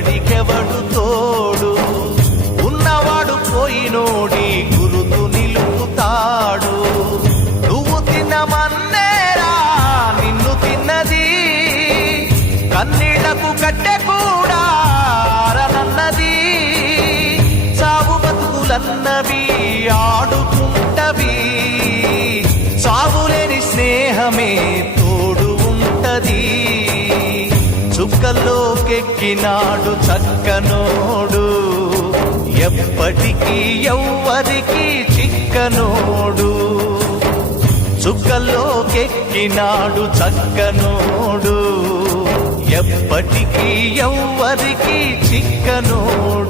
ఎవ్వడికెవడు తోడు, ఉన్నవాడు పోయినోడి గురుతు నిలుపుతాడు. నువ్వు తినమన్నేరా నిన్ను తిన్నది, కన్నీళ్లకు కట్టె కూడా ఆరనన్నది. సాగు బతుకులన్నవి ఆడుకుంటవి, సాగులేని స్నేహమే తోడు ఉంటది. చుక్కల్లోకెక్కినాడు చక్కనోడు, ఎప్పటికీ ఎవ్వరికి చిక్కనోడు. చుక్కల్లోకెక్కినాడు చక్కనోడు, ఎప్పటికీ ఎవ్వరికి చిక్కనోడు.